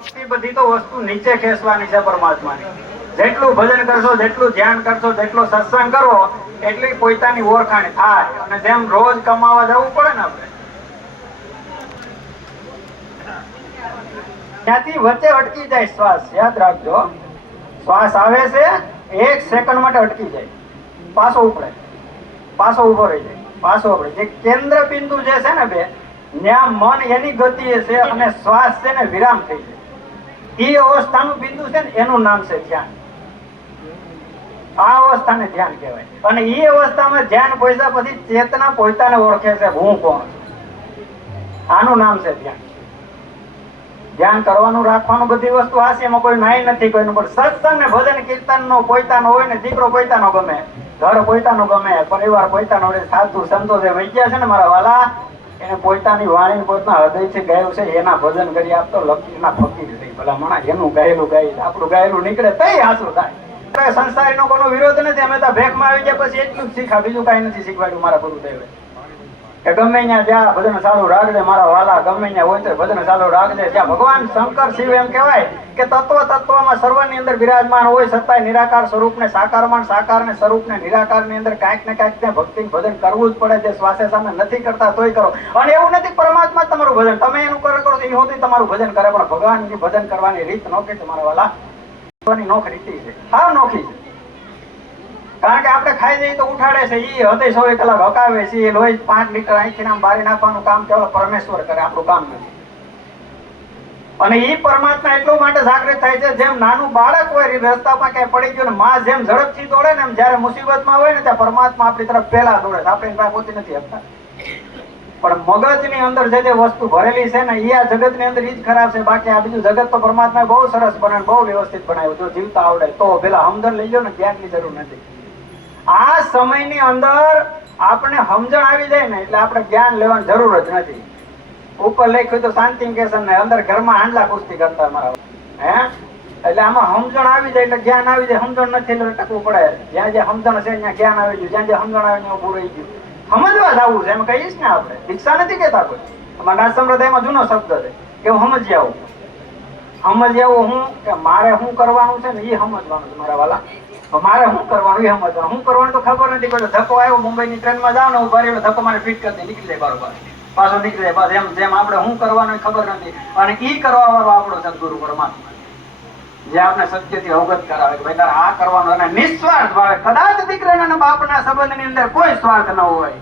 બધી તો વસ્તુ નીચે ખેંચવાની છે પરમાત્માની. જેટલું ભજન કરશો, જેટલું ધ્યાન કરશો, જેટલો સત્સંગ કરો, એટલી પોતાની ઓળખાણ થાય. અને જેમ રોજ કમાવા જવું પડે ને આપણે, ત્યાંથી વચ્ચે અટકી જાય શ્વાસ. યાદ રાખજો, શ્વાસ આવે છે, 1 સેકન્ડ માટે અટકી જાય, પાછો ઉપડે, પાછો ઉભો રહી જાય, પાછો ઉપડે. જે કેન્દ્ર બિંદુ જે છે ને બે, ત્યાં મન એની ગતિએ છે અને શ્વાસ છે ને વિરામ થઈ જાય. એ અવસ્થાનું બિંદુ છે ને એનું નામ છે ધ્યાન. આ અવસ્થાને ધ્યાન કહેવાય. અને એ અવસ્થામાં ધ્યાન પહોંચ્યા પછી ચેતના પોતાને ઓળખે છે, હું કોણ છું. આનું નામ છે ધ્યાન. ધ્યાન કરવાનું, રાખવાનું, બધી વસ્તુ આ છે, એમાં કોઈ નાય નથી કોઈનું. પણ સત્સંગ ને ભજન કીર્તન નો પોતાનો હોય ને, દીકરો પોતાનો ગમે, ઘર પોતાનું ગમે, પરિવાર પોતાનો હોય, સાધુ સંતો જે વૈજ્ઞા છે ને મારા વાલા, એને પોતાની વાણી પોતાના હૃદયથી ગાયું છે, એના ભજન કરી આપતો લકીરના ફકીર થઈ. ભલા મણા એનું ગાયેલું ગાય, આપણું ગાયેલું નીકળે તઈ હાસું થાય. સંસારી નો કોઈ વિરોધ નથી. અમે તો ભેખમાં આવી ગયા પછી એટલું જ શીખા, બીજું કઈ નથી શીખવાડ્યું મારા ગુરુદેવે. કે ગમે ત્યાં જ્યાં ભજન ચાલુ રાખજે મારા વાલા, ગમે ત્યાં હોય તો ભજન ચાલુ રાખજે. જ્યાં ભગવાન શંકર શિવ એમ કહેવાય કે તત્વમાં સર્વની અંદર બિરાજમાન હોય, છતાંય નિરાકાર સ્વરૂપને સાકારમાં, સાકારને સ્વરૂપને નિરાકારની અંદર કાંઈક ને કાંઈક ત્યાં ભક્તિ ભજન કરવું જ પડે. જે શ્વાસે સામે નથી કરતા તોય કરો. અને એવું નથી પરમાત્મા તમારું ભજન, તમે એનું કરો એ હોતી તમારું ભજન કરે, પણ ભગવાનની ભજન કરવાની રીત નોખી છે મારા વાલા. નોખ રીતિ છે, હા નોખી છે. કારણ કે આપણે ખાઈ જઈએ તો ઉઠાડે છે, એ હૃદય 100 કલાક હકાવે છે, એ લોહી 5 લીટર અહીંથી નામ બારી નાખવાનું કામ કેવળ પરમેશ્વર કરે, આપણું કામ નથી. અને એ પરમાત્મા એટલું માટે જાગૃત થાય છે, જેમ નાનું બાળક હોય રસ્તામાં ક્યાંય પડી ગયું ને માં જેમ ઝડપથી દોડે ને, એમ જયારે મુસીબતમાં હોય ને ત્યાં પરમાત્મા આપણી તરફ પહેલા દોડે. આપણે પાસે પોતી નથી આપતા. પણ મગજની અંદર જે વસ્તુ ભરેલી છે ને, એ આ જગતની અંદર એ જ ખરાબ છે. બાકી આ બીજું જગત તો પરમાત્માએ બહુ સરસ બનાવ્યું, બહુ વ્યવસ્થિત બનાવ્યું. જો જીવતા આવડે તો પેલા સમજણ લઈ લો ને, જ્ઞાનની જરૂર નથી. આ સમયની અંદર આપણે સમજણ આવી જાય ને એટલે આપણે જ્ઞાન લેવાની જરૂર જ નથી. ઉપર લખ્યું તો શાંતિ કેસન ને, અંદર ઘરમાં હાંડલા કુસ્તી કરતા મારા હે. એટલે આમાં સમજણ આવી જાય એટલે જ્ઞાન આવી જાય. સમજણ નથી એટલે ટકવું પડે. જ્યાં જે સમજણ છે ત્યાં જ્ઞાન આવી ગયું, જ્યાં જે સમજણ આવે ત્યાં ઉભું રહી ગયું. સમજવા જવું છે એમ કહીશ ને આપણે, દીક્ષા નથી કેતા કોઈ. અમારા નાથ સંપ્રદાયમાં જૂનો શબ્દ છે કે હું સમજી આવું. સમજી આવું હું કે મારે શું કરવાનું છે ને એ સમજવાનું છે મારા વાલા. મારે શું કરવાનું એ સમજવાનું. શું કરવાનું તો ખબર નથી. કોઈ ધક્કો આવ્યો, મુંબઈની ટ્રેનમાં જાવ ને ઉભા રહ્યો, ધક્કો મારે ફિટ કરી નીકળી જાય બરોબર, પાછો નીકળી જાય. બસ એમ જેમ આપણે શું કરવાનું એ ખબર નથી. અને ઈ કરવા વાળો આપણો સદગુરુ પરમાત્મા, જે આપણે સત્યથી અવગત કરાવે કે ભાઈ તારે આ કરવાનું, અને નિસ્વાર્થ ભાવે. કદાચ દીકરાના બાપના સંબંધની અંદર કોઈ સ્વાર્થ ન હોય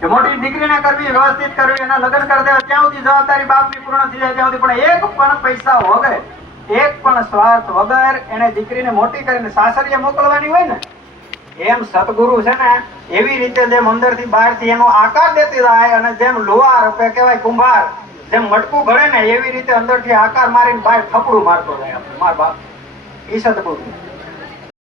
કે મોટી દીકરીને કરવી, વ્યવસ્થિત કરવી, એના લગ્ન કરી દેવા, ત્યાં સુધી જવાબદારી બાપની પૂર્ણ થઈ જાય ત્યાં સુધી. પણ એક પણ પૈસા વગર, એક પણ સ્વાર્થ વગર એને દીકરીને મોટી કરીને સાસરીએ મોકલવાની હોય ને, એમ સતગુરુ છે ને એવી રીતે જેમ અંદરથી બહારથી એનો આકાર દેતી જાય, અને જેમ લોહાર કહેવાય કુંભાર જેમ મટકું ઘડે ને, એવી રીતે અંદરથી આકાર મારીને બહાર થપડું મારતો જાય. મારા બાપ ઈ સતગુરુ.